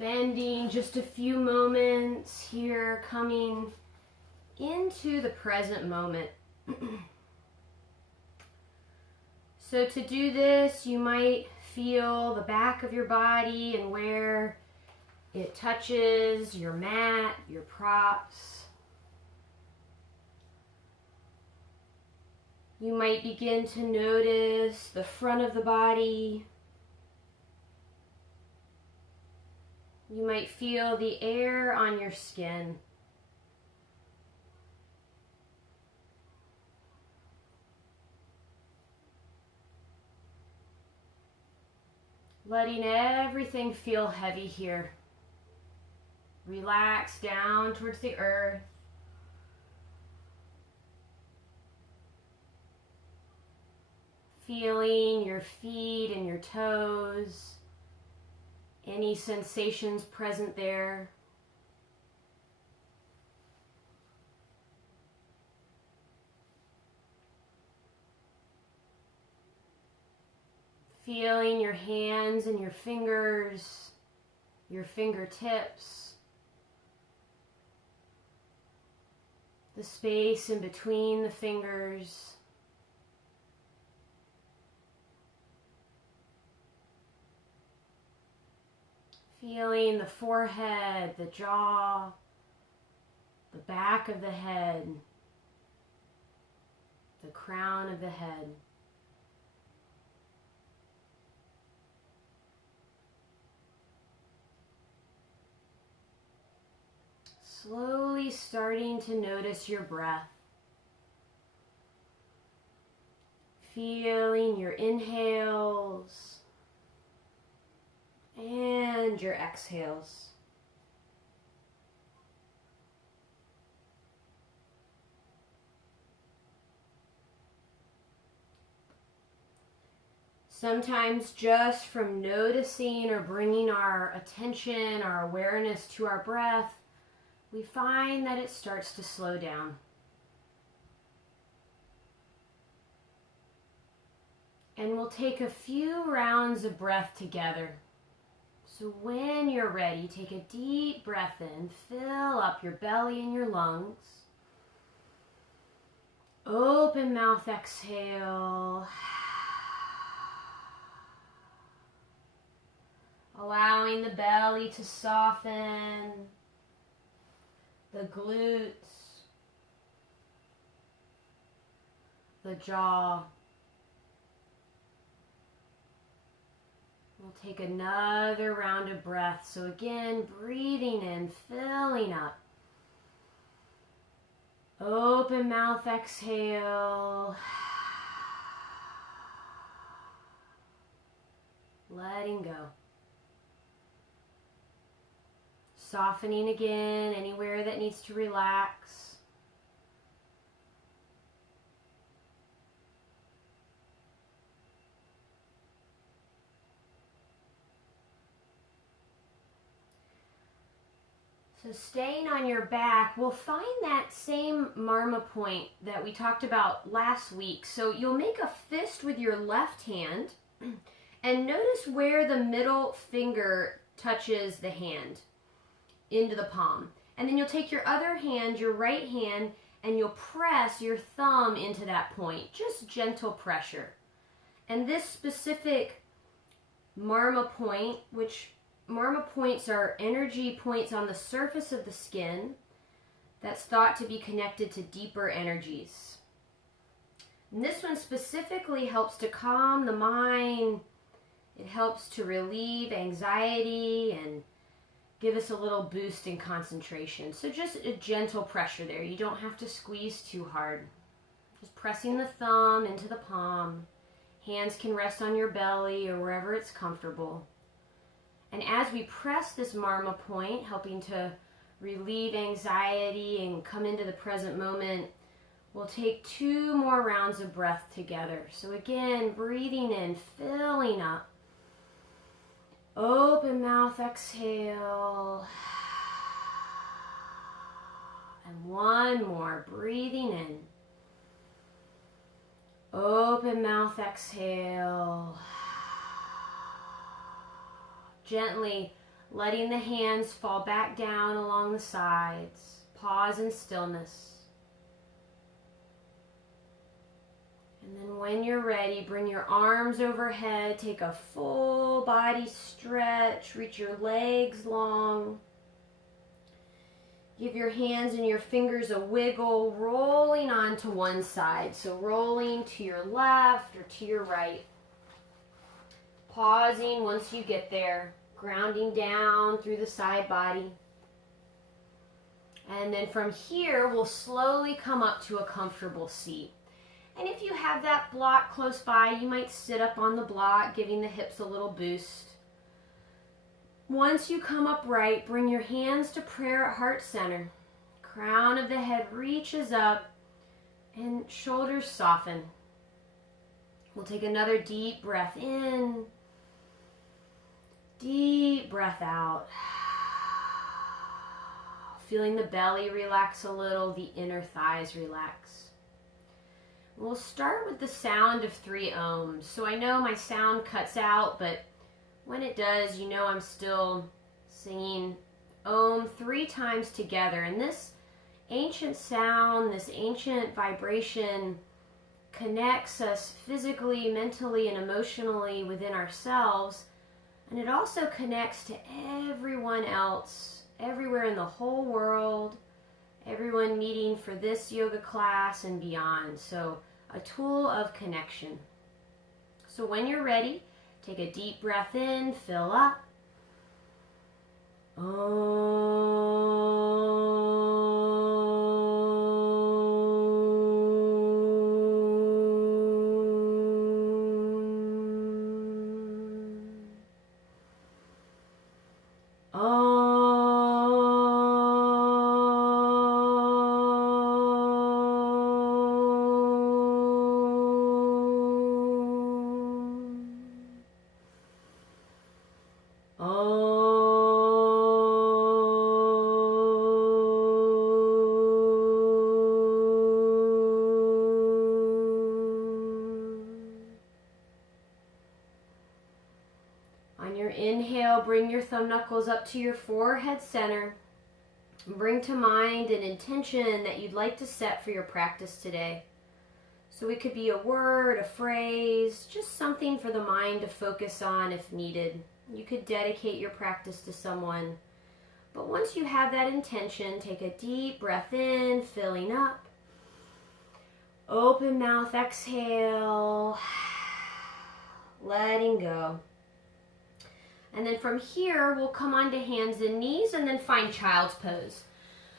Spending just a few moments here, coming into the present moment. So to do this, you might feel the back of your body and where it touches your mat, your props. You might begin to notice the front of the body. You might feel the air on your skin. Letting everything feel heavy here. Relax down towards the earth. Feeling your feet and your toes. Any sensations present there. Feeling your hands and your fingers, your fingertips, the space in between the fingers. Feeling the forehead, the jaw, the back of the head, the crown of the head. Slowly starting to notice your breath. Feeling your inhales and your exhales. Sometimes just from noticing or bringing our attention, our awareness to our breath, we find that it starts to slow down. And we'll take a few rounds of breath together. So when you're ready, take a deep breath in, fill up your belly and your lungs. Open mouth, exhale. Allowing the belly to soften. The glutes, the jaw. We'll take another round of breath. So again, breathing in, filling up. Open mouth, exhale. Letting go. Softening again, anywhere that needs to relax. So staying on your back, we'll find that same marma point that we talked about last week. So you'll make a fist with your left hand and notice where the middle finger touches the hand. Into the palm. And then you'll take your other hand, your right hand, and you'll press your thumb into that point. Just gentle pressure. And this specific marma point, which marma points are energy points on the surface of the skin that's thought to be connected to deeper energies. And this one specifically helps to calm the mind. It helps to relieve anxiety and give us a little boost in concentration. So just a gentle pressure there. You don't have to squeeze too hard. Just pressing the thumb into the palm. Hands can rest on your belly or wherever it's comfortable. And as we press this marma point, helping to relieve anxiety and come into the present moment, we'll take 2 more rounds of breath together. So again, breathing in, filling up. Open mouth, exhale. And one more, breathing in. Open mouth, exhale. Gently letting the hands fall back down along the sides. Pause in stillness. And then when you're ready, bring your arms overhead, take a full body stretch, reach your legs long. Give your hands and your fingers a wiggle, rolling onto one side. So rolling to your left or to your right. Pausing once you get there, grounding down through the side body. And then from here, we'll slowly come up to a comfortable seat. And if you have that block close by, you might sit up on the block, giving the hips a little boost. Once you come upright, bring your hands to prayer at heart center. Crown of the head reaches up and shoulders soften. We'll take another deep breath in, deep breath out. Feeling the belly relax a little, the inner thighs relax. We'll start with the sound of 3 ohms. So I know my sound cuts out, but when it does, you know I'm still singing Om 3 times together. And this ancient sound, this ancient vibration connects us physically, mentally, and emotionally within ourselves. And it also connects to everyone else, everywhere in the whole world, everyone meeting for this yoga class and beyond. So a tool of connection. So when you're ready, take a deep breath in, fill up. On your inhale, bring your thumb knuckles up to your forehead center. Bring to mind an intention that you'd like to set for your practice today. So it could be a word, a phrase, just something for the mind to focus on if needed. You could dedicate your practice to someone. But once you have that intention, take a deep breath in, filling up. Open mouth, exhale, letting go. And then from here, we'll come onto hands and knees and then find child's pose.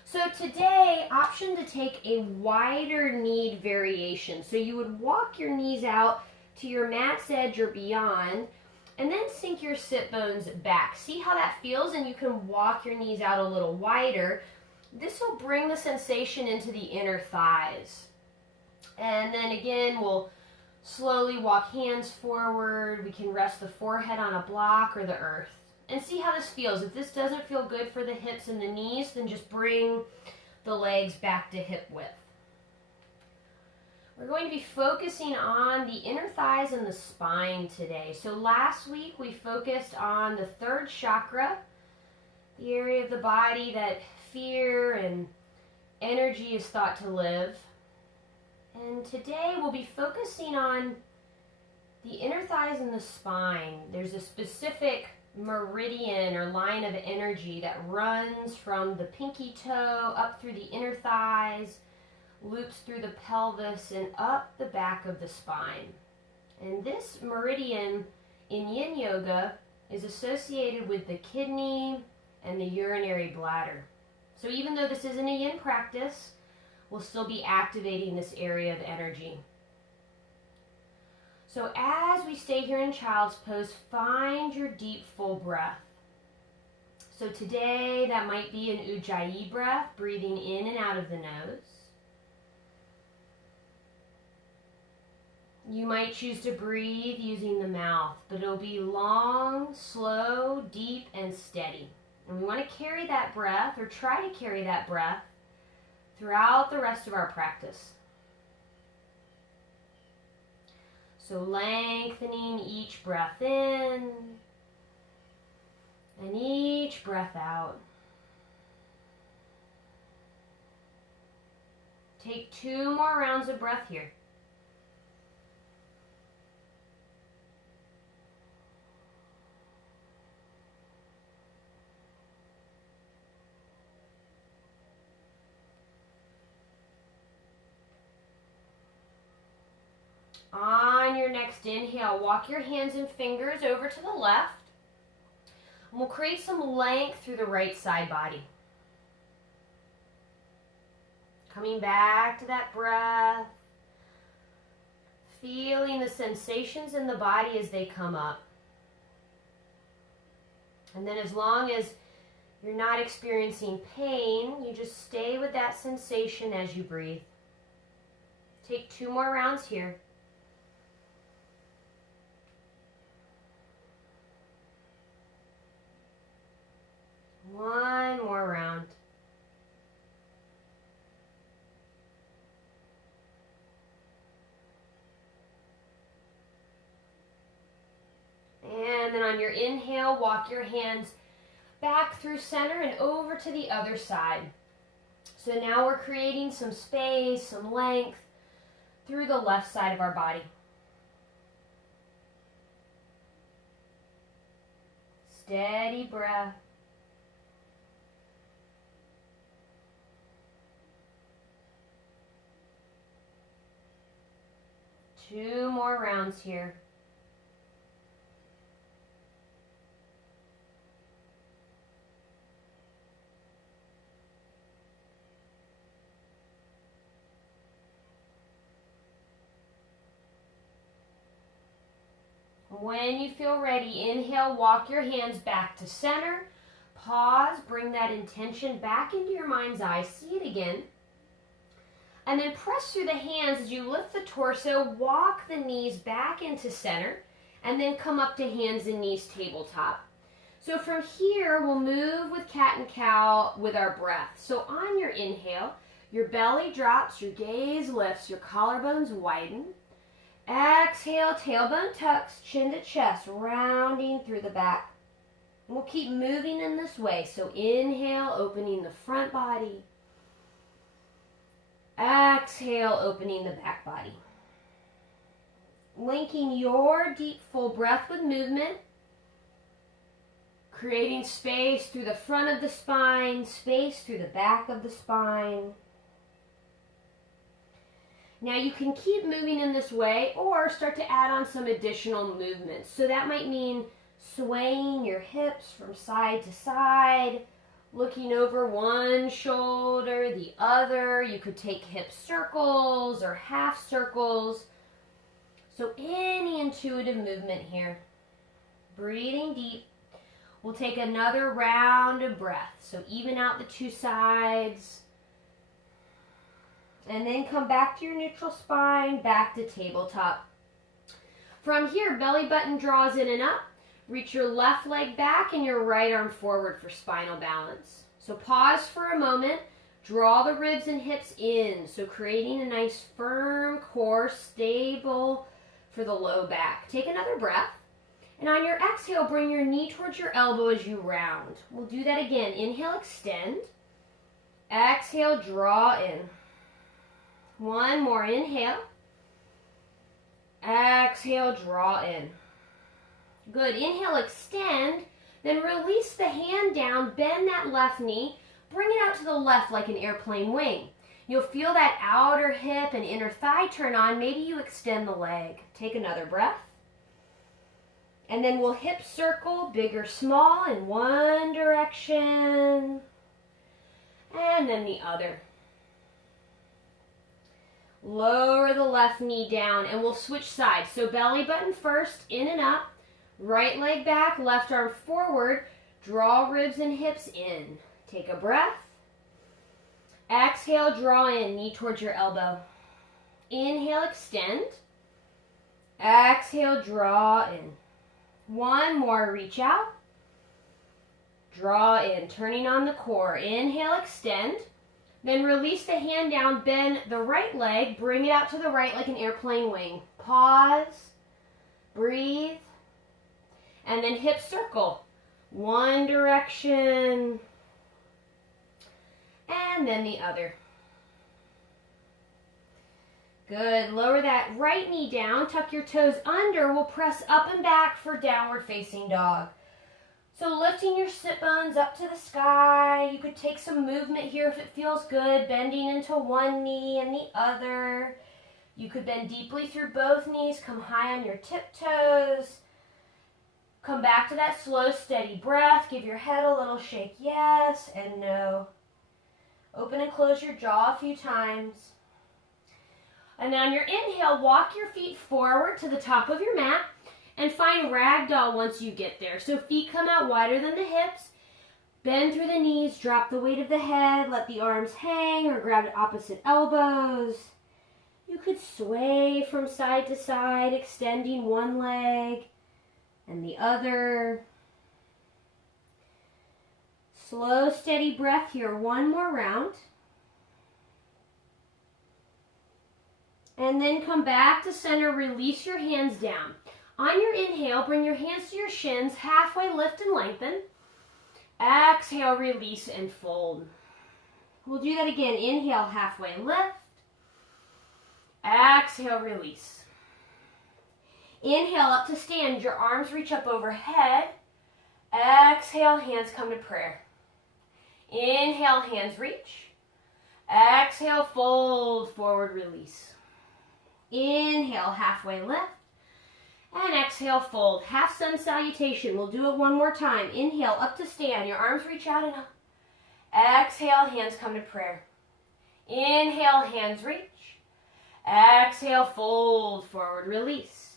So today, option to take a wider kneed variation. So you would walk your knees out to your mat's edge or beyond, and then sink your sit bones back. See how that feels? And you can walk your knees out a little wider. This will bring the sensation into the inner thighs. And then again, we'll slowly walk hands forward. We can rest the forehead on a block or the earth. And see how this feels. If this doesn't feel good for the hips and the knees, then just bring the legs back to hip width. We're going to be focusing on the inner thighs and the spine today. So last week we focused on the 3rd chakra, the area of the body that fear and energy is thought to live. And today we'll be focusing on the inner thighs and the spine. There's a specific meridian or line of energy that runs from the pinky toe up through the inner thighs, loops through the pelvis and up the back of the spine. And this meridian in yin yoga is associated with the kidney and the urinary bladder. So even though this isn't a yin practice, we'll still be activating this area of energy. So as we stay here in child's pose, find your deep full breath. So today that might be an ujjayi breath, breathing in and out of the nose. You might choose to breathe using the mouth, but it'll be long, slow, deep, and steady. And we want to carry that breath, or try to carry that breath, throughout the rest of our practice. So lengthening each breath in And each breath out. Take 2 more rounds of breath here. On your next inhale, walk your hands and fingers over to the left. And we'll create some length through the right side body. Coming back to that breath. Feeling the sensations in the body as they come up. And then as long as you're not experiencing pain, you just stay with that sensation as you breathe. Take 2 more rounds here. One more round. And then on your inhale, walk your hands back through center and over to the other side. So now we're creating some space, some length through the left side of our body. Steady breath. Two more rounds here. When you feel ready, inhale, walk your hands back to center. Pause, bring that intention back into your mind's eye. See it again. And then press through the hands as you lift the torso, walk the knees back into center, and then come up to hands and knees tabletop. So from here, we'll move with cat and cow with our breath. So on your inhale, your belly drops, your gaze lifts, your collarbones widen. Exhale, tailbone tucks, chin to chest, rounding through the back. And we'll keep moving in this way. So inhale, opening the front body. Exhale, opening the back body. Linking your deep, full breath with movement. Creating space through the front of the spine, space through the back of the spine. Now you can keep moving in this way or start to add on some additional movements. So that might mean swaying your hips from side to side, looking over one shoulder, the other. You could take hip circles or half circles. So any intuitive movement here. Breathing deep. We'll take another round of breath. So even out the two sides. And then come back to your neutral spine, back to tabletop. From here, belly button draws in and up. Reach your left leg back and your right arm forward for spinal balance. So pause for a moment. Draw the ribs and hips in. So creating a nice firm core, stable for the low back. Take another breath. And on your exhale, bring your knee towards your elbow as you round. We'll do that again. Inhale, extend. Exhale, draw in. One more, inhale. Exhale, draw in. Good, inhale, extend, then release the hand down, bend that left knee, bring it out to the left like an airplane wing. You'll feel that outer hip and inner thigh turn on, maybe you extend the leg. Take another breath. And then we'll hip circle, big or small, in one direction, and then the other. Lower the left knee down and we'll switch sides. So belly button first, in and up. Right leg back, left arm forward. Draw ribs and hips in. Take a breath. Exhale, draw in, knee towards your elbow. Inhale, extend. Exhale, draw in. One more, reach out. Draw in, turning on the core. Inhale, extend. Then release the hand down, bend the right leg, bring it out to the right like an airplane wing. Pause, breathe, and then hip circle. One direction. And then the other. Good. Lower that right knee down. Tuck your toes under. We'll press up and back for downward facing dog. So lifting your sit bones up to the sky. You could take some movement here if it feels good. Bending into one knee and the other. You could bend deeply through both knees. Come high on your tiptoes. Come back to that slow, steady breath. Give your head a little shake. Yes and no. Open and close your jaw a few times. And then on your inhale, walk your feet forward to the top of your mat and find ragdoll once you get there. So feet come out wider than the hips. Bend through the knees, drop the weight of the head, let the arms hang or grab at opposite elbows. You could sway from side to side, extending one leg and the other. Slow, steady breath here. One more round. And then come back to center, release your hands down. On your inhale, bring your hands to your shins, halfway lift and lengthen. Exhale, release and fold. We'll do that again. Inhale, halfway lift. Exhale, release. Inhale, up to stand. Your arms reach up overhead. Exhale, hands come to prayer. Inhale, hands reach. Exhale, fold, forward, release. Inhale, halfway lift. And exhale, fold. Half sun salutation. We'll do it one more time. Inhale, up to stand. Your arms reach out and up. Exhale, hands come to prayer. Inhale, hands reach. Exhale, fold, forward, release.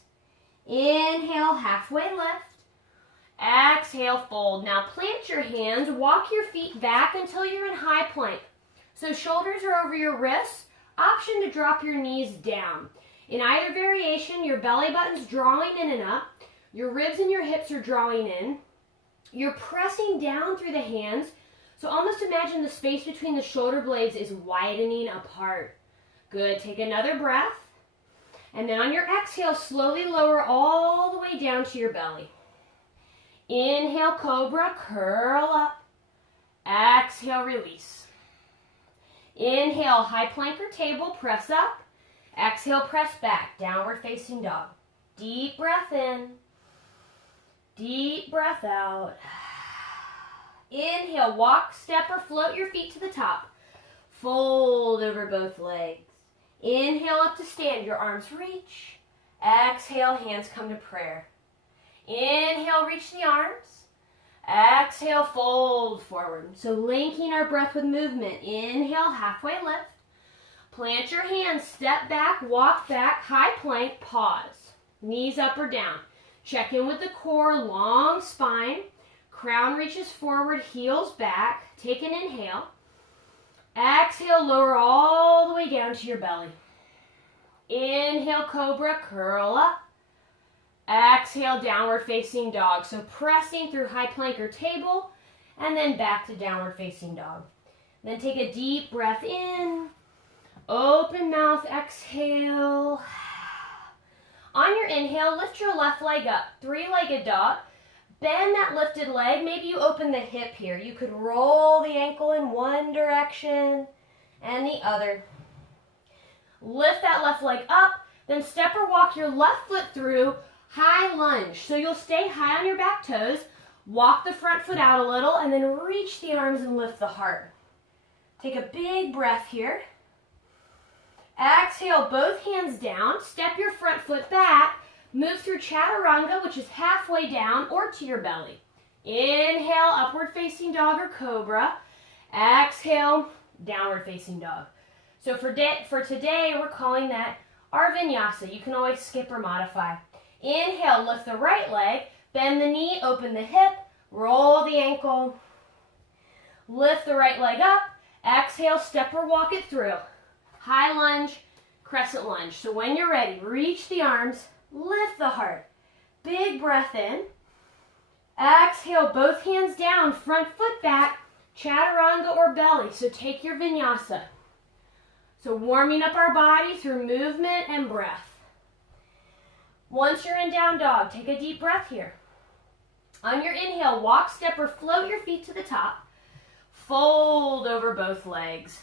Inhale, halfway lift. Exhale, fold. Now plant your hands. Walk your feet back until you're in high plank. So shoulders are over your wrists. Option to drop your knees down. In either variation, your belly button's drawing in and up. Your ribs and your hips are drawing in. You're pressing down through the hands. So almost imagine the space between the shoulder blades is widening apart. Good. Take another breath. And then on your exhale, slowly lower all the way down to your belly. Inhale, cobra, curl up. Exhale, release. Inhale, high plank or table, press up. Exhale, press back, downward facing dog. Deep breath in. Deep breath out. Inhale, walk, step, or float your feet to the top. Fold over both legs. Inhale, up to stand, your arms reach. Exhale, hands come to prayer. Inhale, reach the arms. Exhale, fold forward. So linking our breath with movement. Inhale, halfway lift. Plant your hands, step back, walk back, high plank, pause. Knees up or down. Check in with the core, long spine. Crown reaches forward, heels back. Take an inhale. Exhale, lower all the way down to your belly. Inhale, cobra, curl up. Exhale, downward facing dog. So pressing through high plank or table, and then back to downward facing dog. Then take a deep breath in. Open mouth, exhale. On your inhale, lift your left leg up. Three-legged dog. Bend that lifted leg. Maybe you open the hip here. You could roll the ankle in one direction and the other. Lift that left leg up. Then step or walk your left foot through. High lunge. So you'll stay high on your back toes. Walk the front foot out a little and then reach the arms and lift the heart. Take a big breath here. Exhale, both hands down. Step your front foot back. Move through chaturanga, which is halfway down or to your belly. Inhale, upward facing dog or cobra. Exhale, downward facing dog. So for today, we're calling that our vinyasa. You can always skip or modify. Inhale, lift the right leg. Bend the knee, open the hip. Roll the ankle. Lift the right leg up. Exhale, step or walk it through. High lunge, crescent lunge. So when you're ready, reach the arms, lift the heart. Big breath in. Exhale, both hands down, front foot back, chaturanga or belly. So take your vinyasa. So warming up our body through movement and breath. Once you're in down dog, take a deep breath here. On your inhale, walk, step, or float your feet to the top. Fold over both legs.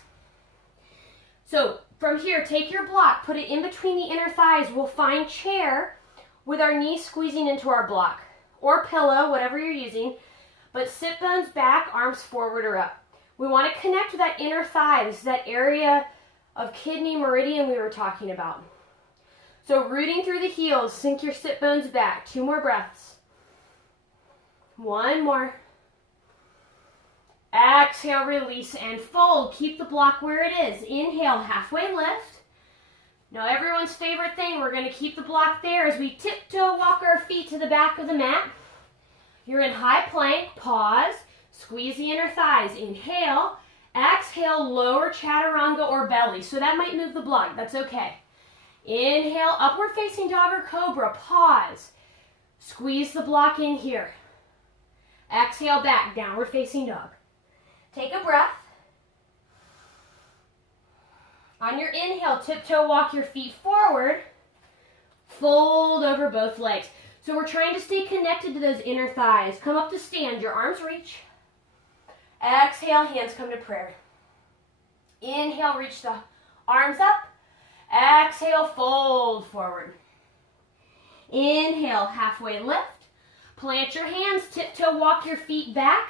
So from here, take your block, put it in between the inner thighs. We'll find chair with our knees squeezing into our block, or pillow, whatever you're using, but sit bones back, arms forward or up. We want to connect with that inner thigh. This is that area of kidney meridian we were talking about. So rooting through the heels, sink your sit bones back. 2 more breaths. 1 more. Exhale, release, and fold. Keep the block where it is. Inhale, halfway lift. Now everyone's favorite thing, we're going to keep the block there as we tiptoe walk our feet to the back of the mat. You're in high plank, pause, squeeze the inner thighs. Inhale, exhale, lower chaturanga or belly. So that might move the block, that's okay. Inhale, upward facing dog or cobra, pause. Squeeze the block in here. Exhale back, downward facing dog. Take a breath. On your inhale, tiptoe walk your feet forward. Fold over both legs. So we're trying to stay connected to those inner thighs. Come up to stand, your arms reach. Exhale, hands come to prayer. Inhale, reach the arms up. Exhale, fold forward. Inhale, halfway lift. Plant your hands, tiptoe walk your feet back.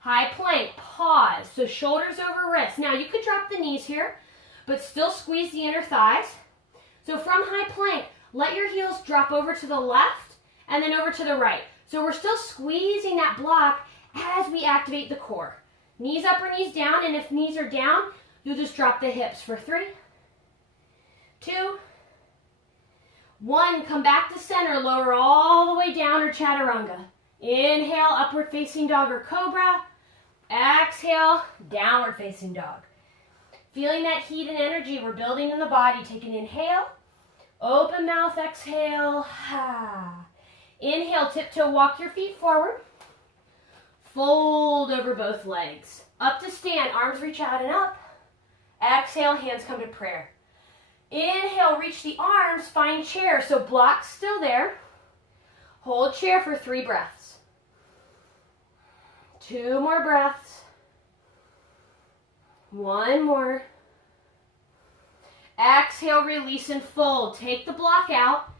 High plank, pause. So shoulders over wrists. Now you could drop the knees here, but still squeeze the inner thighs. So from high plank, let your heels drop over to the left and then over to the right. So we're still squeezing that block as we activate the core. Knees up or knees down, and if knees are down, you'll just drop the hips for 3, 2, 1. Come back to center, lower all the way down or chaturanga. Inhale, upward facing dog or cobra. Exhale, downward facing dog. Feeling that heat and energy we're building in the body. Take an inhale, open mouth, exhale. Inhale, tiptoe walk your feet forward. Fold over both legs. Up to stand, arms reach out and up. Exhale, hands come to prayer. Inhale, reach the arms, find chair. So block still there. Hold chair for 3 breaths. 2 more breaths. 1 more. Exhale, release and fold. Take the block out.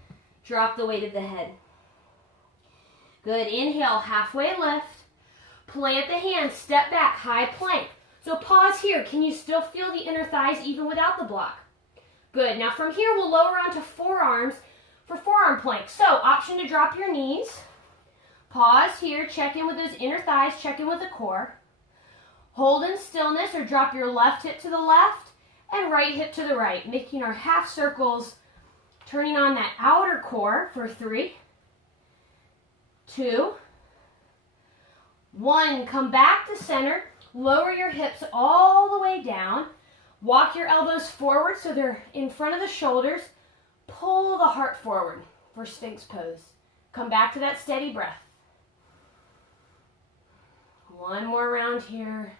Drop the weight of the head. Good. Inhale, halfway lift. Plant the hands, step back, high plank. So pause here. Can you still feel the inner thighs even without the block? Good. Now from here, we'll lower onto forearms for forearm plank. So option to drop your knees. Pause here, check in with those inner thighs, check in with the core. Hold in stillness or drop your left hip to the left and right hip to the right, making our half circles, turning on that outer core for 3, 2, 1. Come back to center, lower your hips all the way down. Walk your elbows forward so they're in front of the shoulders. Pull the heart forward for Sphinx pose. Come back to that steady breath. 1 more round here.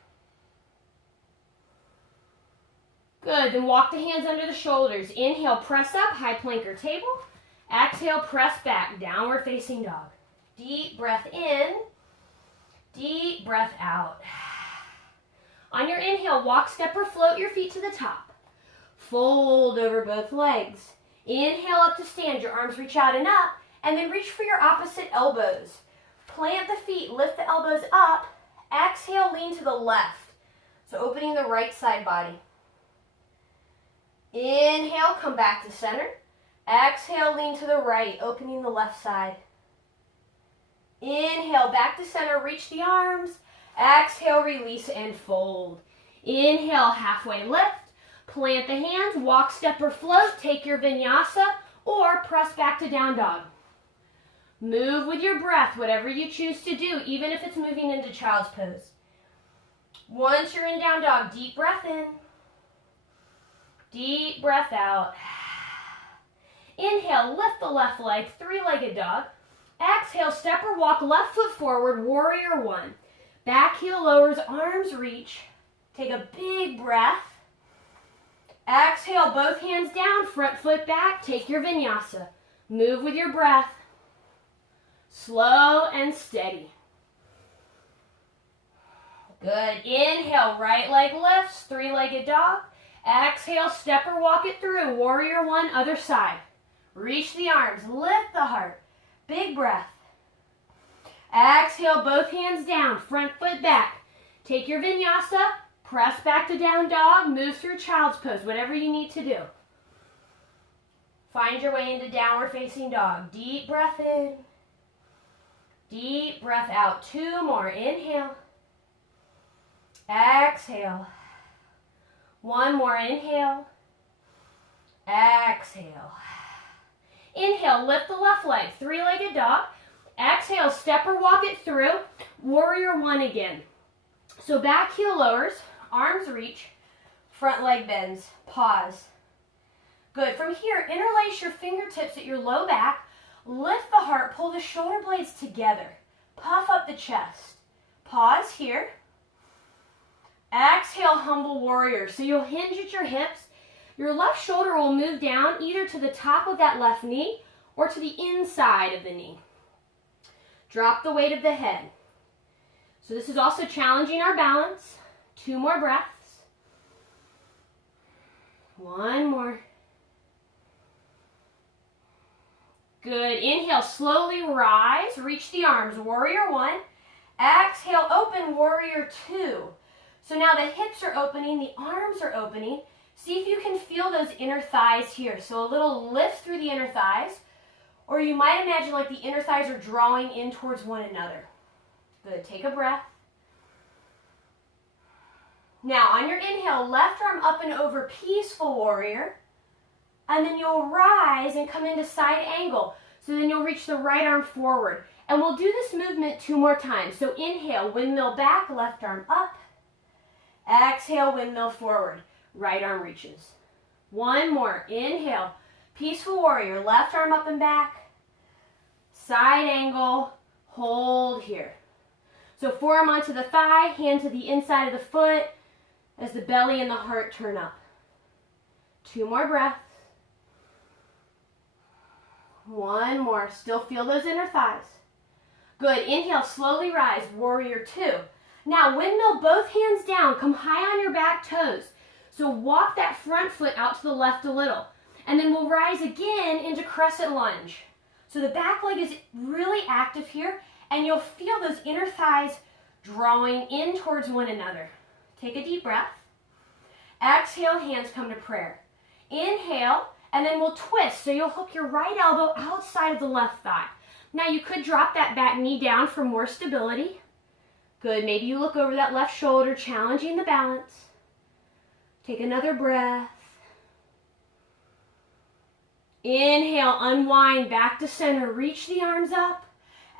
Good, then walk the hands under the shoulders. Inhale, press up, high plank or table. Exhale, press back, downward facing dog. Deep breath in, deep breath out. On your inhale, walk, step, or float your feet to the top. Fold over both legs. Inhale up to stand, your arms reach out and up, and then reach for your opposite elbows. Plant the feet, lift the elbows up. Exhale, lean to the left. So opening the right side body. Inhale, come back to center. Exhale, lean to the right, opening the left side. Inhale, back to center, reach the arms. Exhale, release and fold. Inhale, halfway lift. Plant the hands, walk, step, or float. Take your vinyasa or press back to down dog. Move with your breath, whatever you choose to do, even if it's moving into child's pose. Once you're in down dog, deep breath in. Deep breath out. Inhale, lift the left leg, 3-legged dog. Exhale, step or walk, left foot forward, warrior 1. Back heel lowers, arms reach. Take a big breath. Exhale, both hands down, front foot back. Take your vinyasa. Move with your breath. Slow and steady. Good. Inhale, right leg lifts, three-legged dog. Exhale, step or walk it through. Warrior one, other side. Reach the arms, lift the heart. Big breath. Exhale, both hands down, front foot back. Take your vinyasa, press back to down dog, move through child's pose, whatever you need to do. Find your way into downward facing dog. Deep breath in. Deep breath out. Two more. Inhale. Exhale. One more. Inhale. Exhale. Inhale, lift the left leg, three-legged dog. Exhale, step or walk it through. Warrior one again. So back heel lowers, arms reach, front leg bends, pause. Good. From here, interlace your fingertips at your low back, lift the heart, pull the shoulder blades together, puff up the chest. Pause here. Exhale, humble warrior. So you'll hinge at your hips. Your left shoulder will move down either to the top of that left knee or to the inside of the knee. Drop the weight of the head. So this is also challenging our balance. Two more breaths. One more. Good. Inhale, slowly rise, reach the arms, warrior one. Exhale, open, warrior two. So now the hips are opening, the arms are opening. See if you can feel those inner thighs here. So a little lift through the inner thighs, or you might imagine like the inner thighs are drawing in towards one another. Good. Take a breath. Now on your inhale, left arm up and over, peaceful warrior. And then you'll rise and come into side angle. So then you'll reach the right arm forward. And we'll do this movement two more times. So inhale, windmill back, left arm up. Exhale, windmill forward. Right arm reaches. One more. Inhale, peaceful warrior, left arm up and back. Side angle, hold here. So forearm onto the thigh, hand to the inside of the foot as the belly and the heart turn up. Two more breaths. One more. Still feel those inner thighs. Good. Inhale, slowly rise. Warrior two. Now, windmill both hands down. Come high on your back toes. So walk that front foot out to the left a little. And then we'll rise again into crescent lunge. So the back leg is really active here. And you'll feel those inner thighs drawing in towards one another. Take a deep breath. Exhale, hands come to prayer. Inhale. And then we'll twist, so you'll hook your right elbow outside of the left thigh. Now you could drop that back knee down for more stability. Good, maybe you look over that left shoulder, challenging the balance. Take another breath. Inhale, unwind, back to center, reach the arms up.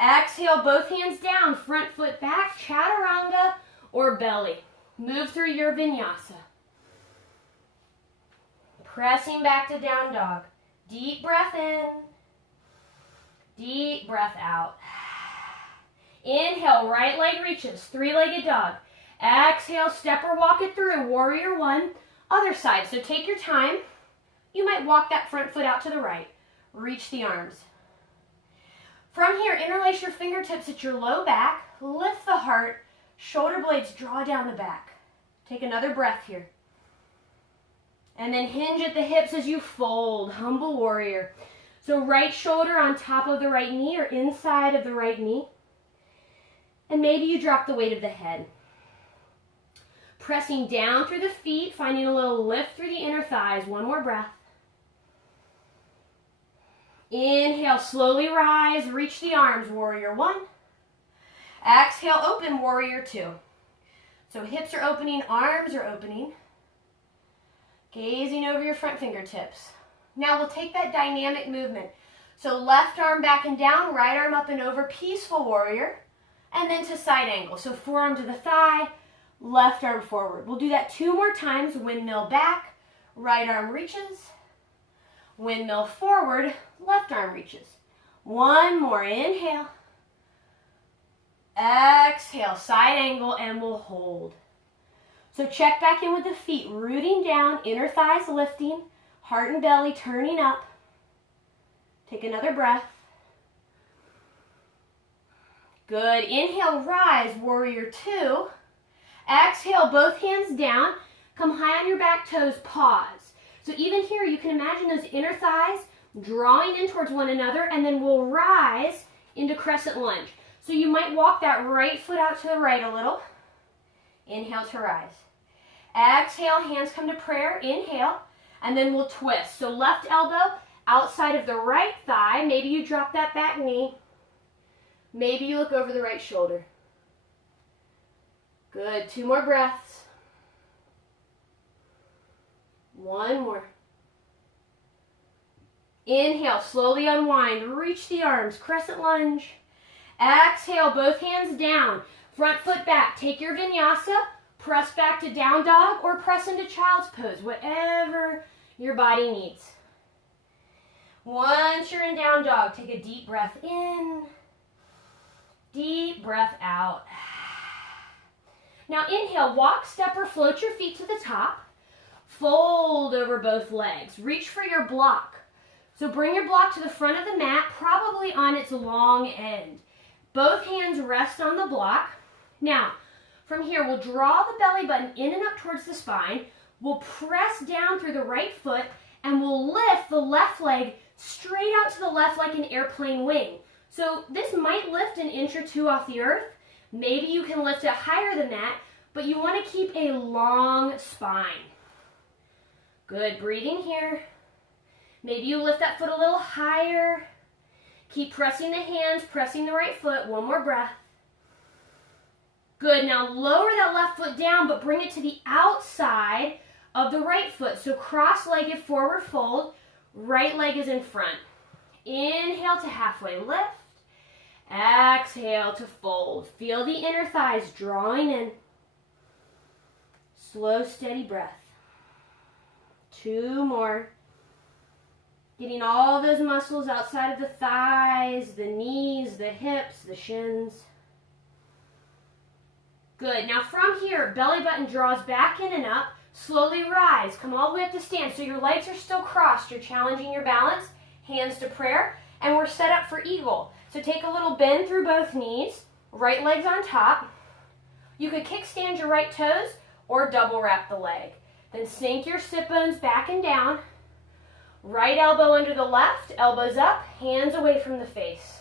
Exhale, both hands down, front foot back, chaturanga or belly. Move through your vinyasa. Pressing back to down dog. Deep breath in. Deep breath out. Inhale, right leg reaches, three-legged dog. Exhale, step or walk it through, warrior one. Other side, so take your time. You might walk that front foot out to the right. Reach the arms. From here, interlace your fingertips at your low back. Lift the heart. Shoulder blades draw down the back. Take another breath here. And then hinge at the hips as you fold, humble warrior. So right shoulder on top of the right knee or inside of the right knee. And maybe you drop the weight of the head. Pressing down through the feet, finding a little lift through the inner thighs. One more breath. Inhale, slowly rise, reach the arms, warrior one. Exhale, open, warrior two. So hips are opening, arms are opening. Gazing over your front fingertips. Now we'll take that dynamic movement. So left arm back and down, right arm up and over, peaceful warrior. And then to side angle. So forearm to the thigh, left arm forward. We'll do that two more times. Windmill back, right arm reaches. Windmill forward, left arm reaches. One more. Inhale. Exhale, side angle, and we'll hold. So check back in with the feet, rooting down, inner thighs lifting, heart and belly turning up. Take another breath. Good. Inhale, rise, warrior two. Exhale, both hands down. Come high on your back toes, pause. So even here, you can imagine those inner thighs drawing in towards one another, and then we'll rise into crescent lunge. So you might walk that right foot out to the right a little. Inhale to rise. Exhale, hands come to prayer. Inhale, and then we'll twist. So left elbow outside of the right thigh. Maybe you drop that back knee. Maybe you look over the right shoulder. Good. 2 more breaths. 1 more. Inhale, slowly unwind. Reach the arms, crescent lunge. Exhale, both hands down. Front foot back. Take your vinyasa. Press back to down dog or press into child's pose, whatever your body needs. Once you're in down dog, take a deep breath in. Deep breath out. Now inhale, walk, step, or float your feet to the top. Fold over both legs. Reach for your block. So bring your block to the front of the mat, probably on its long end. Both hands rest on the block. Now, from here, we'll draw the belly button in and up towards the spine. We'll press down through the right foot, and we'll lift the left leg straight out to the left like an airplane wing. So this might lift an inch or 2 off the earth. Maybe you can lift it higher than that, but you want to keep a long spine. Good, breathing here. Maybe you lift that foot a little higher. Keep pressing the hands, pressing the right foot. 1 more breath. Good, now lower that left foot down, but bring it to the outside of the right foot. So cross-legged forward fold, right leg is in front. Inhale to halfway lift. Exhale to fold. Feel the inner thighs drawing in. Slow, steady breath. 2 more. Getting all those muscles outside of the thighs, the knees, the hips, the shins. Good. Now from here, belly button draws back in and up. Slowly rise. Come all the way up to stand. So your legs are still crossed. You're challenging your balance. Hands to prayer. And we're set up for eagle. So take a little bend through both knees. Right leg's on top. You could kickstand your right toes or double wrap the leg. Then sink your sit bones back and down. Right elbow under the left, elbows up, hands away from the face.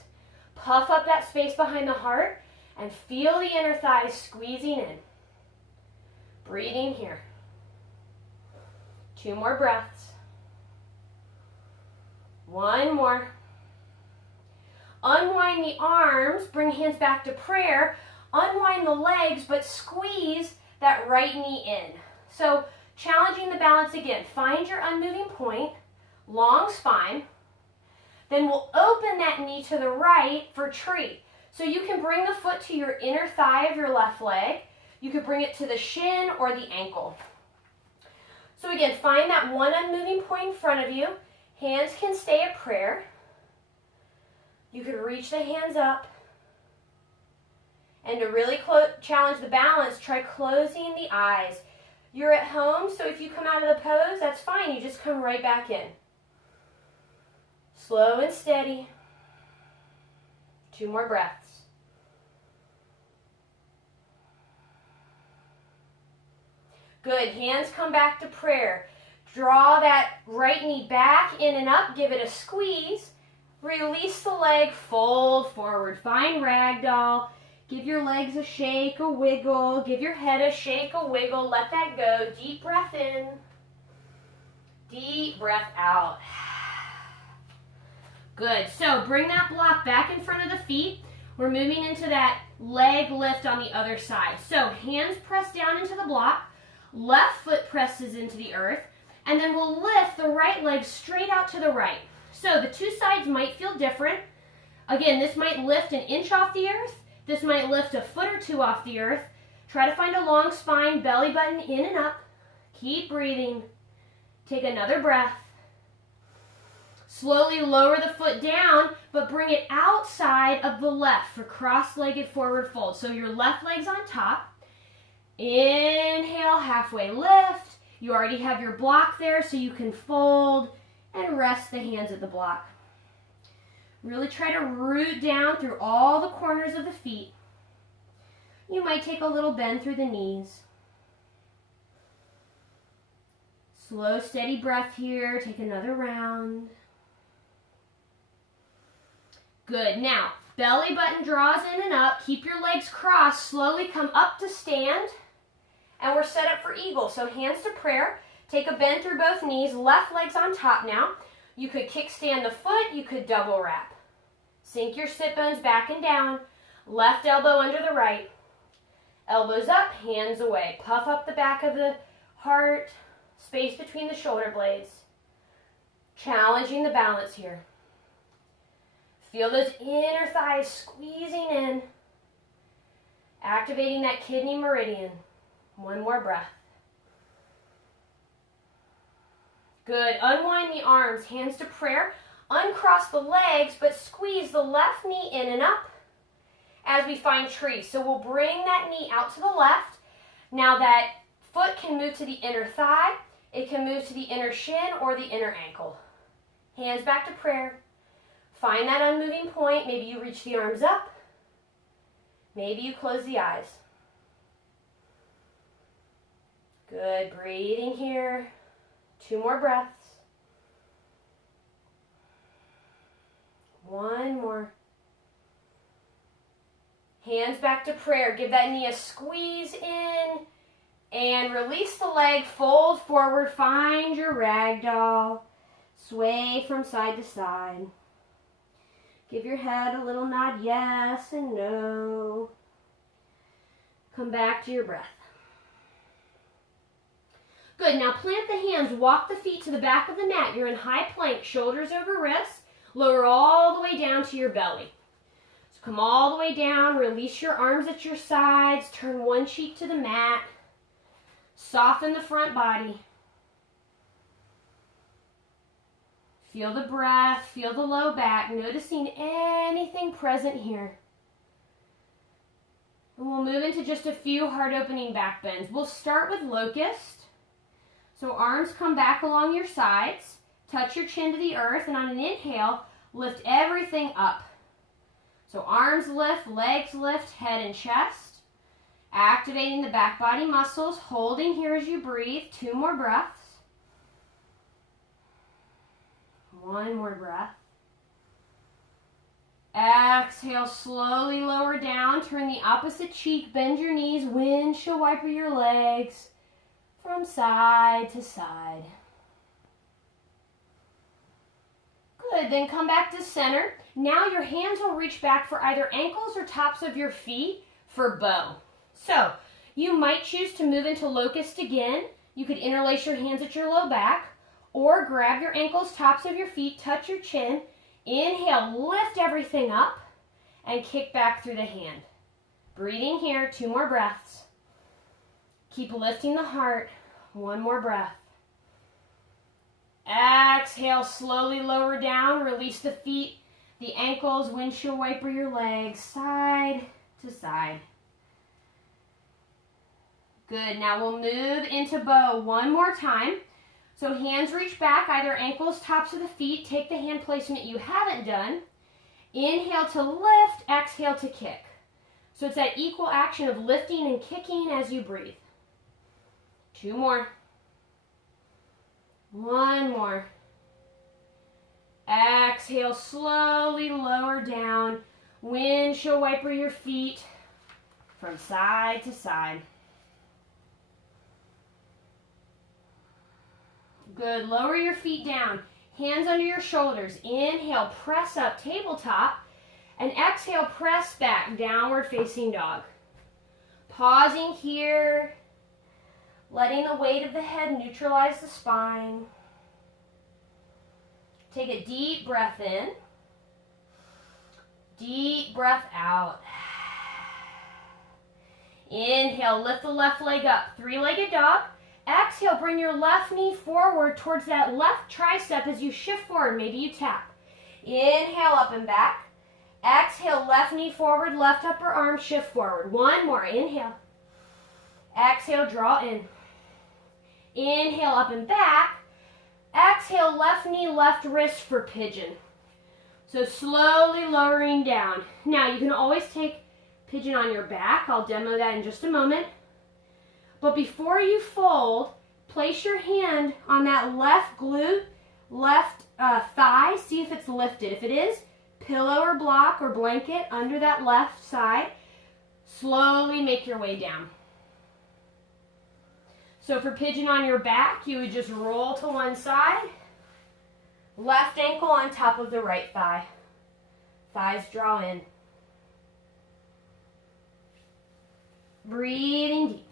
Puff up that space behind the heart and feel the inner thighs squeezing in. Breathing here. 2 more breaths. 1 more. Unwind the arms, bring hands back to prayer. Unwind the legs, but squeeze that right knee in. So challenging the balance again. Find your unmoving point, long spine. Then we'll open that knee to the right for tree. So you can bring the foot to your inner thigh of your left leg. You could bring it to the shin or the ankle. So again, find that one unmoving point in front of you. Hands can stay at prayer. You could reach the hands up. And to really challenge the balance, try closing the eyes. You're at home, so if you come out of the pose, that's fine. You just come right back in. Slow and steady. 2 more breaths. Good. Hands come back to prayer. Draw that right knee back, in and up. Give it a squeeze. Release the leg. Fold forward. Find ragdoll. Give your legs a shake, a wiggle. Give your head a shake, a wiggle. Let that go. Deep breath in. Deep breath out. Good. So bring that block back in front of the feet. We're moving into that leg lift on the other side. So hands press down into the block. Left foot presses into the earth. And then we'll lift the right leg straight out to the right. So the 2 sides might feel different. Again, this might lift an inch off the earth. This might lift a foot or 2 off the earth. Try to find a long spine, belly button in and up. Keep breathing. Take another breath. Slowly lower the foot down, but bring it outside of the left for cross-legged forward fold. So your left leg's on top. Inhale, halfway lift. You already have your block there, so you can fold and rest the hands at the block. Really try to root down through all the corners of the feet. You might take a little bend through the knees. Slow, steady breath here. Take another round. Good. Now, belly button draws in and up. Keep your legs crossed. Slowly come up to stand. And we're set up for eagle. So hands to prayer. Take a bend through both knees. Left leg's on top now. You could kickstand the foot. You could double wrap. Sink your sit bones back and down. Left elbow under the right. Elbows up, hands away. Puff up the back of the heart. Space between the shoulder blades. Challenging the balance here. Feel those inner thighs squeezing in. Activating that kidney meridian. One more breath. Good. Unwind the arms, hands to prayer. Uncross the legs, but squeeze the left knee in and up as we find tree. So we'll bring that knee out to the left. Now that foot can move to the inner thigh. It can move to the inner shin or the inner ankle. Hands back to prayer. Find that unmoving point. Maybe you reach the arms up. Maybe you close the eyes. Good. Breathing here. 2 more breaths. 1 more. Hands back to prayer. Give that knee a squeeze in. And release the leg, fold forward, find your ragdoll. Sway from side to side. Give your head a little nod, yes and no. Come back to your breath. Good, now plant the hands, walk the feet to the back of the mat. You're in high plank, shoulders over wrists. Lower all the way down to your belly. So come all the way down, release your arms at your sides, turn one cheek to the mat. Soften the front body. Feel the breath, feel the low back, noticing anything present here. And we'll move into just a few heart opening back bends. We'll start with locust. So arms come back along your sides, touch your chin to the earth, and on an inhale, lift everything up. So arms lift, legs lift, head and chest. Activating the back body muscles, holding here as you breathe. 2 more breaths. 1 more breath. Exhale, slowly lower down. Turn the opposite cheek, bend your knees, windshield wiper your legs from side to side. Good, then come back to center. Now your hands will reach back for either ankles or tops of your feet for bow. So, you might choose to move into locust again. You could interlace your hands at your low back, or grab your ankles, tops of your feet, touch your chin. Inhale, lift everything up, and kick back through the hand. Breathing here, 2 more breaths. Keep lifting the heart. 1 more breath. Exhale, slowly lower down, release the feet, the ankles, windshield wiper your legs, side to side. Good, now we'll move into bow 1 more time. So hands reach back, either ankles, tops of the feet. Take the hand placement you haven't done. Inhale to lift, exhale to kick. So it's that equal action of lifting and kicking as you breathe. 2 more. 1 more. Exhale, slowly lower down. Windshield wiper your feet from side to side. Good, lower your feet down. Hands under your shoulders. Inhale, press up, tabletop. And exhale, press back, downward facing dog. Pausing here. Letting the weight of the head neutralize the spine. Take a deep breath in. Deep breath out. Inhale, lift the left leg up. 3-legged dog. Exhale, bring your left knee forward towards that left tricep as you shift forward. Maybe you tap. Inhale, up and back. Exhale, left knee forward, left upper arm, shift forward. 1 more. Inhale. Exhale, draw in. Inhale, up and back. Exhale, left knee, left wrist for pigeon. So slowly lowering down. Now you can always take pigeon on your back. I'll demo that in just a moment. But before you fold, place your hand on that left glute, left thigh. See if it's lifted. If it is, pillow or block or blanket under that left side. Slowly make your way down. So for pigeon on your back, you would just roll to one side. Left ankle on top of the right thigh. Thighs draw in. Breathing deep.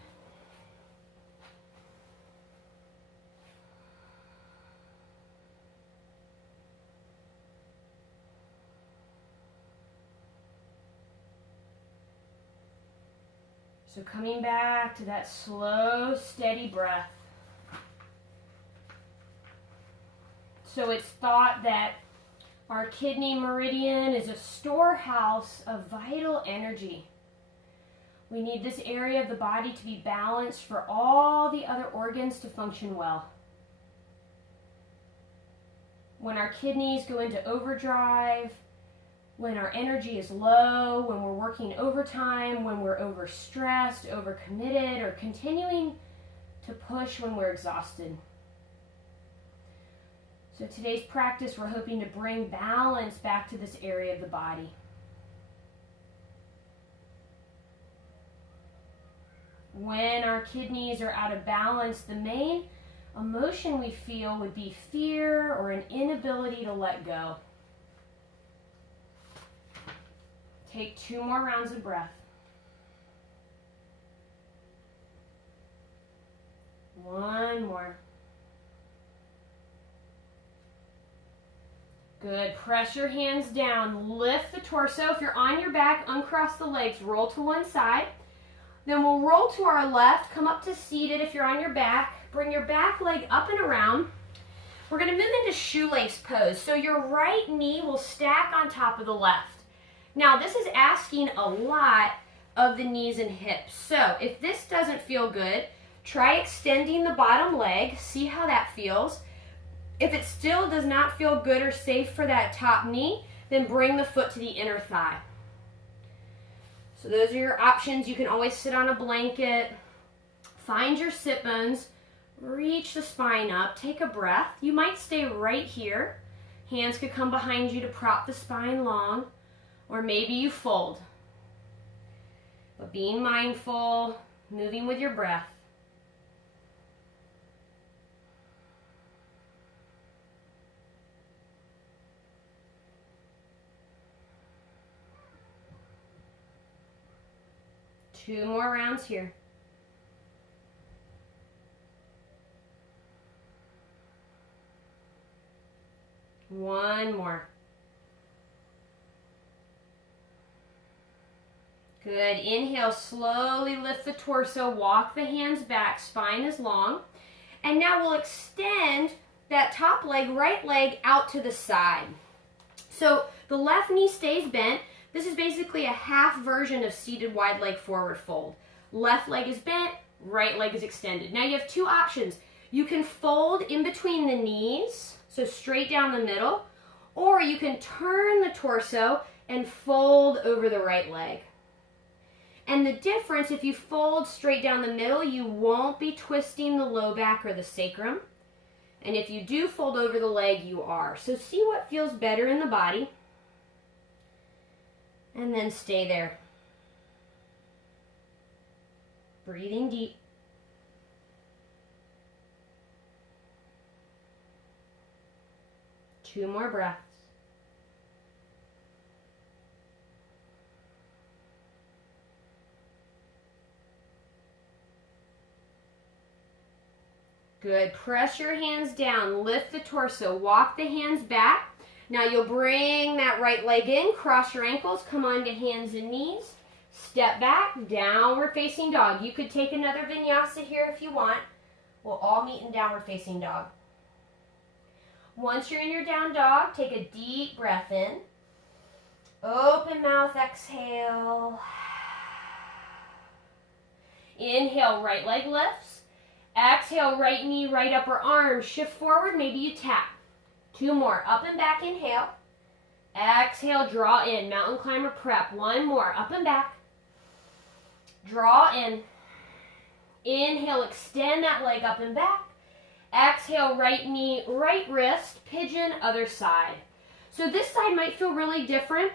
So coming back to that slow, steady breath. So it's thought that our kidney meridian is a storehouse of vital energy. We need this area of the body to be balanced for all the other organs to function well. When our kidneys go into overdrive, when our energy is low, when we're working overtime, when we're overstressed, overcommitted, or continuing to push when we're exhausted. So today's practice, we're hoping to bring balance back to this area of the body. When our kidneys are out of balance, the main emotion we feel would be fear or an inability to let go. Take 2 more rounds of breath. 1 more. Good. Press your hands down. Lift the torso. If you're on your back, uncross the legs. Roll to one side. Then we'll roll to our left. Come up to seated if you're on your back. Bring your back leg up and around. We're going to move into shoelace pose. So your right knee will stack on top of the left. Now, this is asking a lot of the knees and hips. So if this doesn't feel good, try extending the bottom leg. See how that feels. If it still does not feel good or safe for that top knee, then bring the foot to the inner thigh. So those are your options. You can always sit on a blanket. Find your sit bones. Reach the spine up. Take a breath. You might stay right here. Hands could come behind you to prop the spine long. Or maybe you fold. But being mindful, moving with your breath. Two more rounds here. One more. Good. Inhale, slowly lift the torso, walk the hands back, spine is long. And now we'll extend that top leg, right leg out to the side. So the left knee stays bent. This is basically a half version of seated wide leg forward fold. Left leg is bent, right leg is extended. Now you have 2 options. You can fold in between the knees, so straight down the middle, or you can turn the torso and fold over the right leg. And the difference, if you fold straight down the middle, you won't be twisting the low back or the sacrum. And if you do fold over the leg, you are. So see what feels better in the body. And then stay there. Breathing deep. Two more breaths. Good. Press your hands down. Lift the torso. Walk the hands back. Now you'll bring that right leg in. Cross your ankles. Come onto hands and knees. Step back. Downward facing dog. You could take another vinyasa here if you want. We'll all meet in downward facing dog. Once you're in your down dog, take a deep breath in. Open mouth, exhale. Inhale, right leg lifts. Exhale, right knee, right upper arm. Shift forward, maybe you tap. Two more. Up and back, inhale. Exhale, draw in. Mountain climber prep. One more. Up and back. Draw in. Inhale, extend that leg up and back. Exhale, right knee, right wrist, pigeon, other side. So this side might feel really different.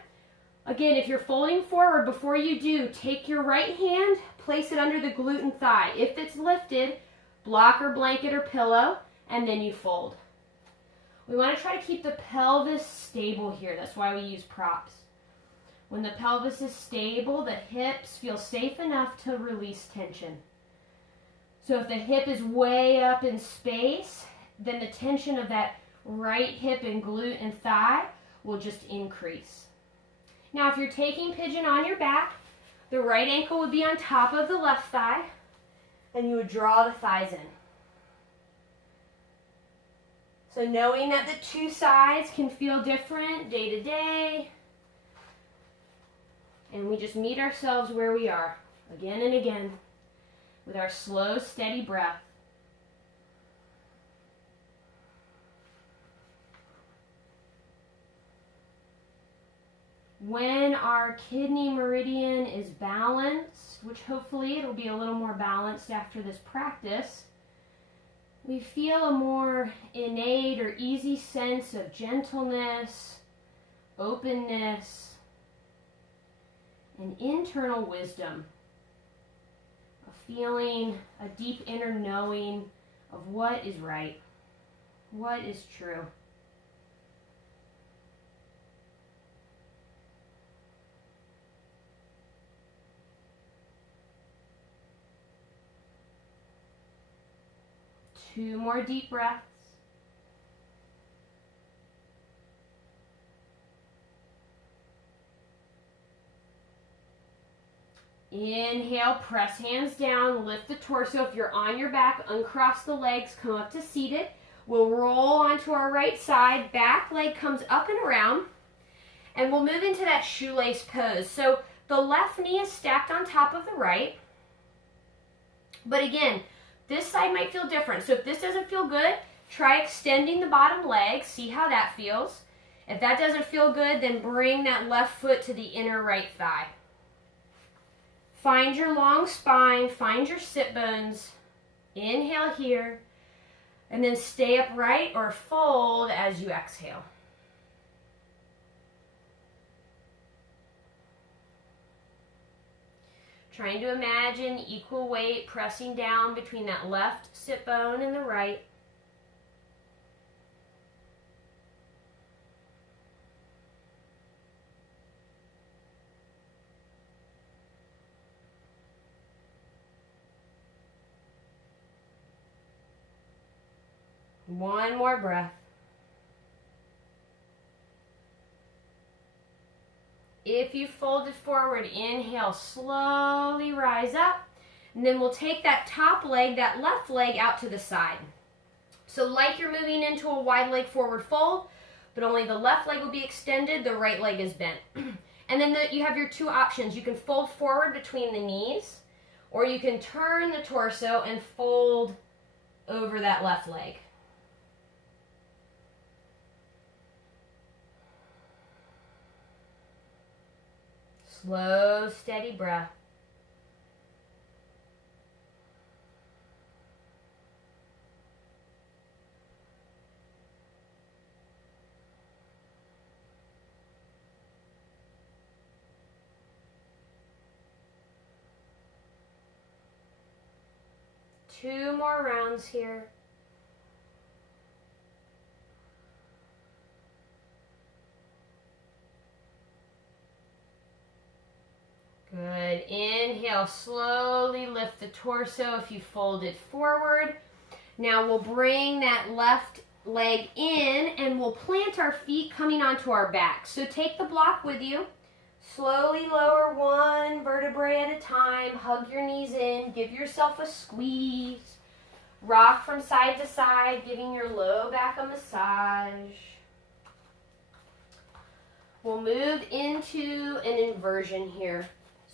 Again, if you're folding forward, before you do, take your right hand, place it under the glute and thigh. If it's lifted, block or blanket or pillow, and then you fold. We want to try to keep the pelvis stable here. That's why we use props. When the pelvis is stable, the hips feel safe enough to release tension. So if the hip is way up in space, then the tension of that right hip and glute and thigh will just increase. Now if you're taking pigeon on your back, the right ankle would be on top of the left thigh, and you would draw the thighs in. So knowing that the two sides can feel different day to day, and we just meet ourselves where we are, again and again, with our slow, steady breath. When our kidney meridian is balanced, which hopefully it'll be a little more balanced after this practice, we feel a more innate or easy sense of gentleness, openness, and internal wisdom. A feeling, a deep inner knowing of what is right, what is true. Two more deep breaths. Inhale, press hands down, lift the torso. If you're on your back, uncross the legs, come up to seated. We'll roll onto our right side, back leg comes up and around, and we'll move into that shoelace pose. So the left knee is stacked on top of the right, but again, this side might feel different. So if this doesn't feel good, try extending the bottom leg, see how that feels. If that doesn't feel good, then bring that left foot to the inner right thigh. Find your long spine, find your sit bones. Inhale here, and then stay upright or fold as you exhale. Trying to imagine equal weight pressing down between that left sit bone and the right. One more breath. If you folded forward, inhale, slowly rise up, and then we'll take that top leg, that left leg, out to the side. So like you're moving into a wide leg forward fold, but only the left leg will be extended, the right leg is bent. And then you have your two options. You can fold forward between the knees, or you can turn the torso and fold over that left leg. Slow, steady breath. Two more rounds here. Good. Inhale, slowly lift the torso if you fold it forward. Now we'll bring that left leg in and we'll plant our feet coming onto our back. So take the block with you. Slowly lower one vertebrae at a time. Hug your knees in. Give yourself a squeeze. Rock from side to side, giving your low back a massage. We'll move into an inversion here.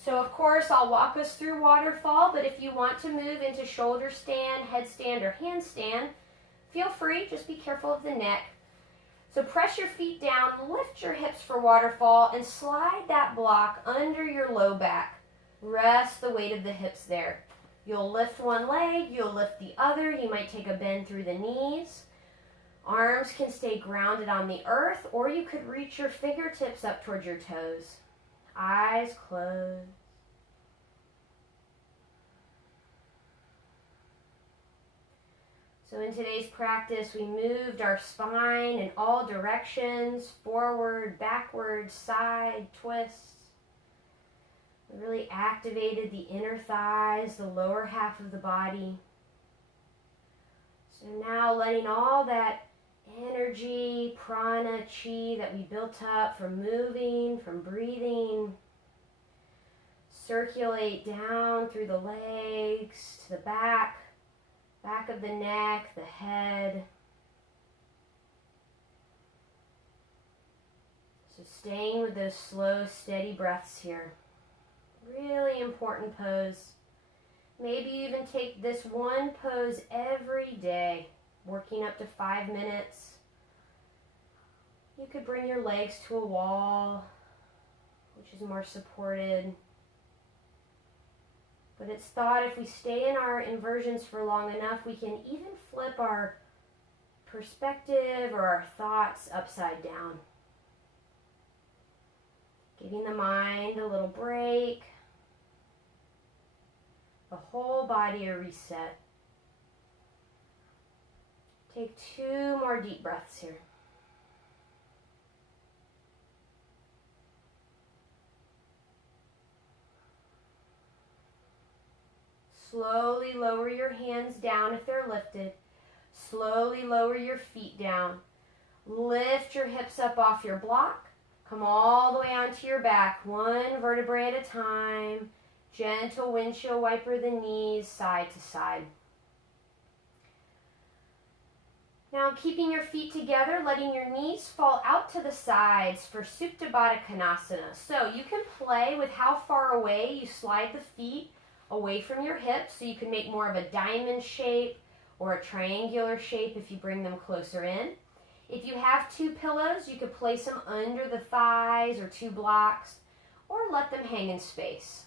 So of course I'll walk us through waterfall, but if you want to move into shoulder stand, headstand, or handstand, feel free, just be careful of the neck. So press your feet down, lift your hips for waterfall, and slide that block under your low back. Rest the weight of the hips there. You'll lift one leg, you'll lift the other. You might take a bend through the knees. Arms can stay grounded on the earth, or you could reach your fingertips up towards your toes. Eyes closed. So in today's practice, we moved our spine in all directions, forward, backward, side, twists. We really activated the inner thighs, the lower half of the body. So now letting all that energy, prana, chi that we built up from moving, from breathing, circulate down through the legs to the back of the neck, the head. So staying with those slow, steady breaths here. Really important pose. Maybe you even take this one pose every day, working up to 5 minutes. You could bring your legs to a wall, which is more supported. But it's thought if we stay in our inversions for long enough, we can even flip our perspective or our thoughts upside down. Giving the mind a little break. The whole body a reset. Take 2 more deep breaths here. Slowly lower your hands down if they're lifted. Slowly lower your feet down. Lift your hips up off your block. Come all the way onto your back, 1 vertebrae at a time. Gentle windshield wiper the knees side to side. Now keeping your feet together, letting your knees fall out to the sides for Supta Baddha Konasana. So you can play with how far away you slide the feet away from your hips, so you can make more of a diamond shape or a triangular shape if you bring them closer in. If you have 2 pillows, you could place them under the thighs or 2 blocks, or let them hang in space.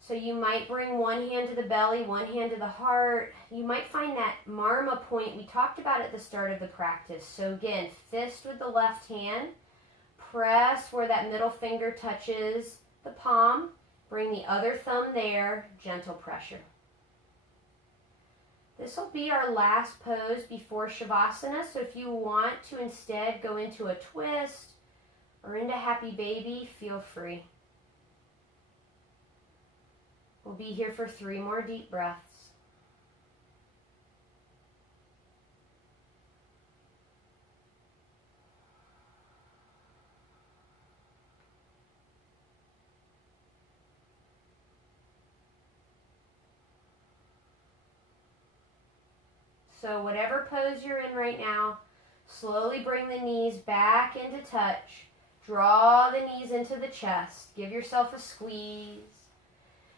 So you might bring one hand to the belly, one hand to the heart. You might find that marma point we talked about at the start of the practice. So again, fist with the left hand. Press where that middle finger touches the palm. Bring the other thumb there. Gentle pressure. This will be our last pose before Shavasana. So if you want to instead go into a twist or into Happy Baby, feel free. We'll be here for 3 more deep breaths. So whatever pose you're in right now, slowly bring the knees back into touch. Draw the knees into the chest. Give yourself a squeeze.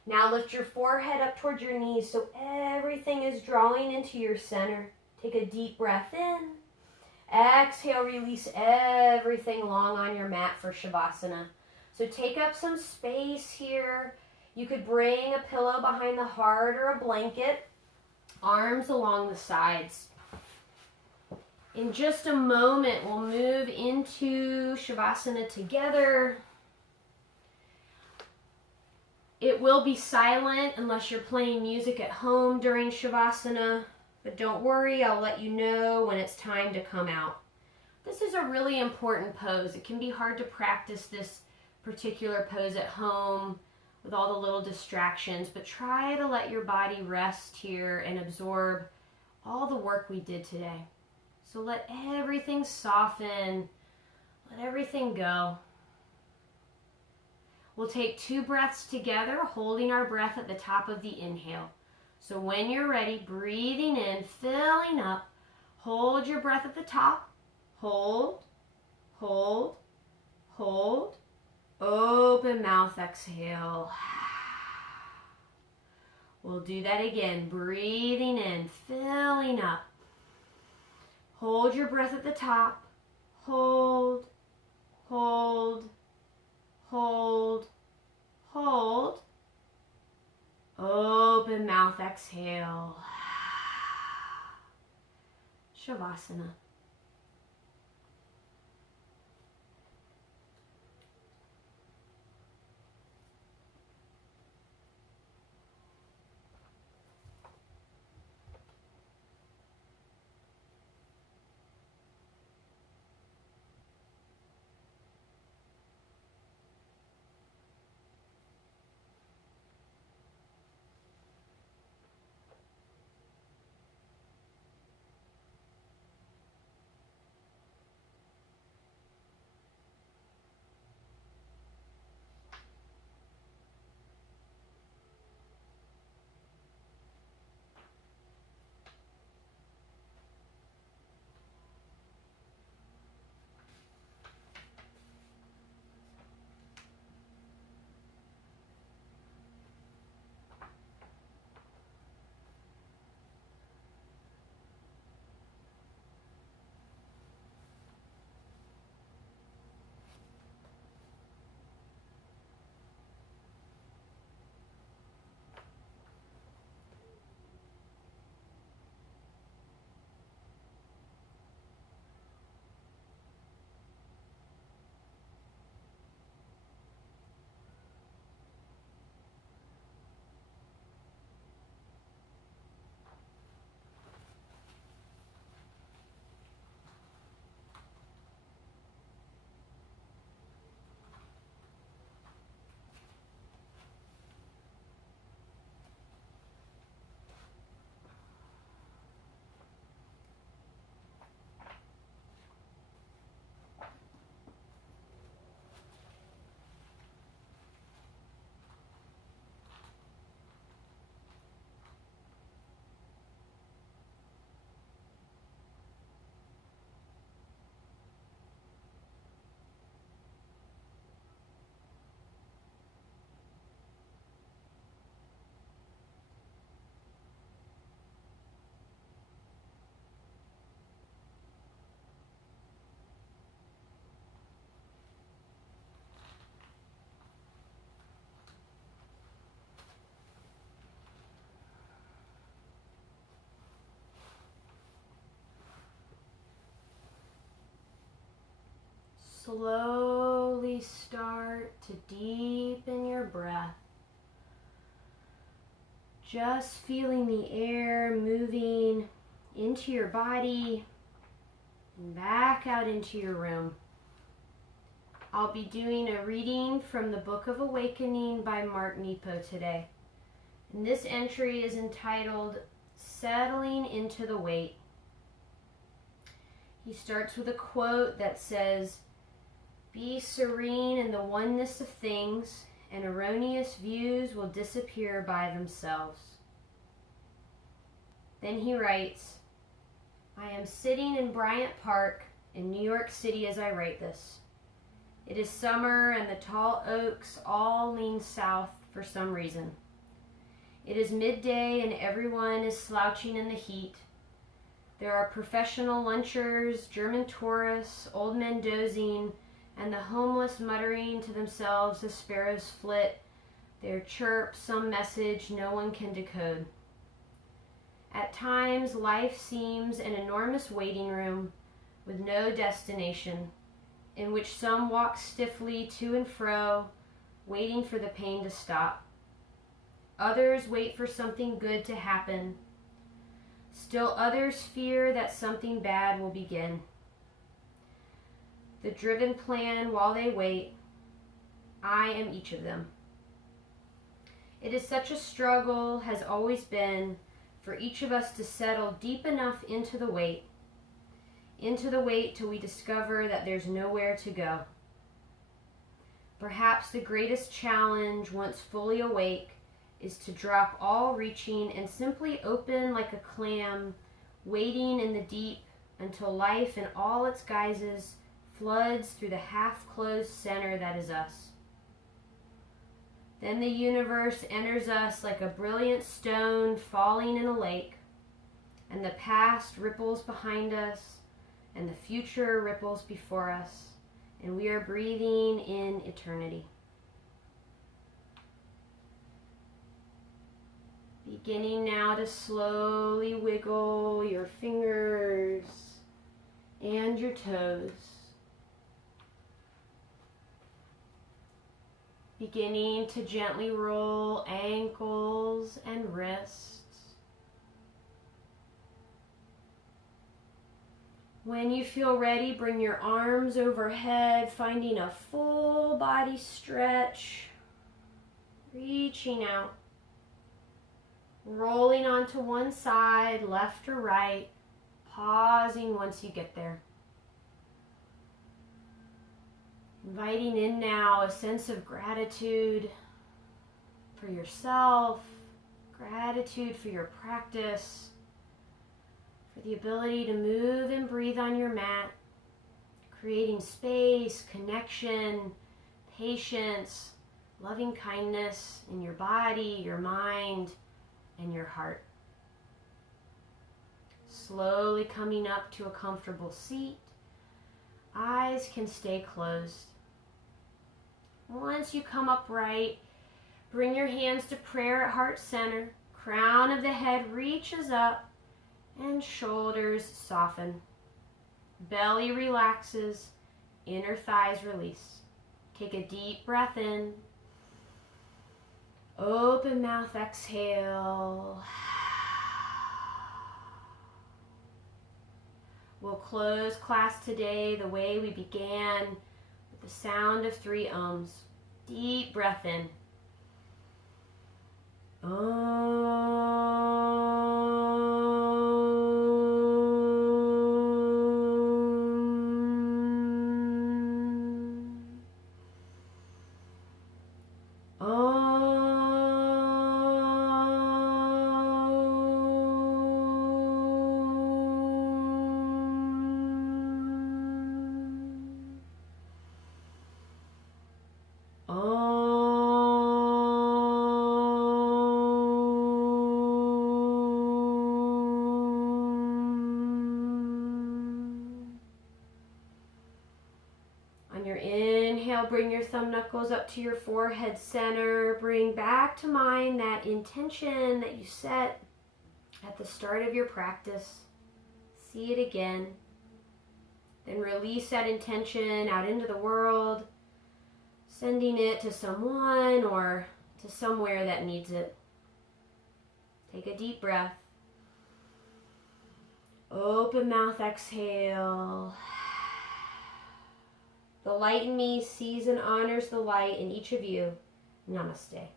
Now lift your forehead up towards your knees so everything is drawing into your center. Take a deep breath in. Exhale, release everything long on your mat for Shavasana. So take up some space here. You could bring a pillow behind the heart or a blanket. Arms along the sides. In just a moment, we'll move into Shavasana together. It will be silent unless you're playing music at home during Shavasana, but don't worry, I'll let you know when it's time to come out. This is a really important pose. It can be hard to practice this particular pose at home with all the little distractions, but try to let your body rest here and absorb all the work we did today. So let everything soften, let everything go. We'll take 2 breaths together, holding our breath at the top of the inhale. So when you're ready, breathing in, filling up, hold your breath at the top, hold, hold, hold. Open mouth, exhale. We'll do that again. Breathing in, filling up. Hold your breath at the top. Hold, hold, hold, hold. Open mouth, exhale. Shavasana. Slowly start to deepen your breath. Just feeling the air moving into your body and back out into your room. I'll be doing a reading from the Book of Awakening by Mark Nepo today. And this entry is entitled Settling into the Weight. He starts with a quote that says, "Be serene in the oneness of things, and erroneous views will disappear by themselves." Then he writes, "I am sitting in Bryant Park in New York City as I write this. It is summer and the tall oaks all lean south for some reason. It is midday and everyone is slouching in the heat. There are professional lunchers, German tourists, old men dozing, and the homeless muttering to themselves as sparrows flit, their chirp some message no one can decode. At times, life seems an enormous waiting room with no destination, in which some walk stiffly to and fro, waiting for the pain to stop. Others wait for something good to happen. Still others fear that something bad will begin. The driven plan while they wait. I am each of them. It is such a struggle, has always been, for each of us to settle deep enough into the weight till we discover that there's nowhere to go. Perhaps the greatest challenge, once fully awake, is to drop all reaching and simply open like a clam, waiting in the deep until life in all its guises floods through the half-closed center that is us. Then the universe enters us like a brilliant stone falling in a lake, and the past ripples behind us, and the future ripples before us, and we are breathing in eternity. Beginning now to slowly wiggle your fingers and your toes. Beginning to gently roll ankles and wrists. When you feel ready, bring your arms overhead, finding a full body stretch, reaching out, rolling onto one side, left or right, pausing once you get there. Inviting in now a sense of gratitude for yourself, gratitude for your practice, for the ability to move and breathe on your mat, creating space, connection, patience, loving kindness in your body, your mind, and your heart. Slowly coming up to a comfortable seat. Eyes can stay closed. Once you come upright, bring your hands to prayer at heart center. Crown of the head reaches up and shoulders soften. Belly relaxes, inner thighs release. Take a deep breath in. Open mouth, exhale. We'll close class today the way we began, with the sound of 3 ohms. Deep breath in. On your inhale, bring your thumb knuckles up to your forehead center. Bring back to mind that intention that you set at the start of your practice. See it again. Then release that intention out into the world, sending it to someone or to somewhere that needs it. Take a deep breath. Open mouth, exhale. The light in me sees and honors the light in each of you. Namaste.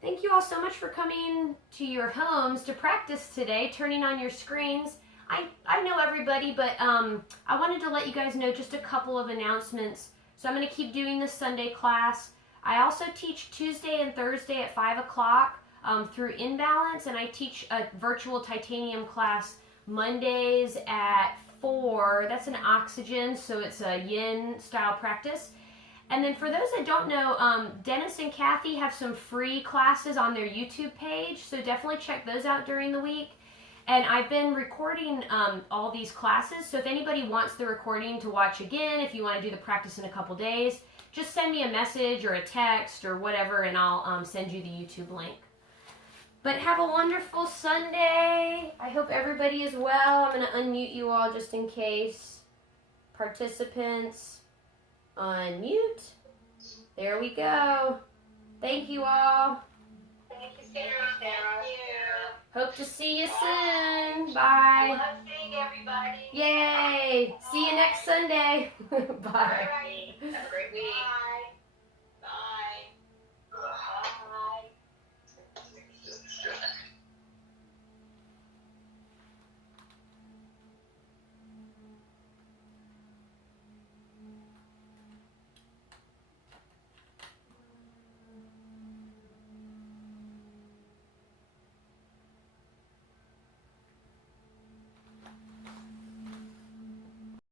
Thank you all so much for coming to your homes to practice today, turning on your screens. I know everybody, but I wanted to let you guys know just a couple of announcements. So I'm going to keep doing this Sunday class. I also teach Tuesday and Thursday at 5 o'clock through Imbalance, and I teach a virtual titanium class Mondays at 4. That's an oxygen, so it's a yin style practice. And then for those that don't know, Dennis and Kathy have some free classes on their YouTube page, so definitely check those out during the week. And I've been recording all these classes, so if anybody wants the recording to watch again, if you want to do the practice in a couple days, just send me a message or a text or whatever, and I'll send you the YouTube link. But have a wonderful Sunday. I hope everybody is well. I'm going to unmute you all just in case. Participants, unmute. There we go. Thank you all. Thank you, Sarah. Thank you. Hope to see you soon. Bye. I love seeing everybody. Yay. See you next Sunday. Bye. All right. Have a great week. Bye.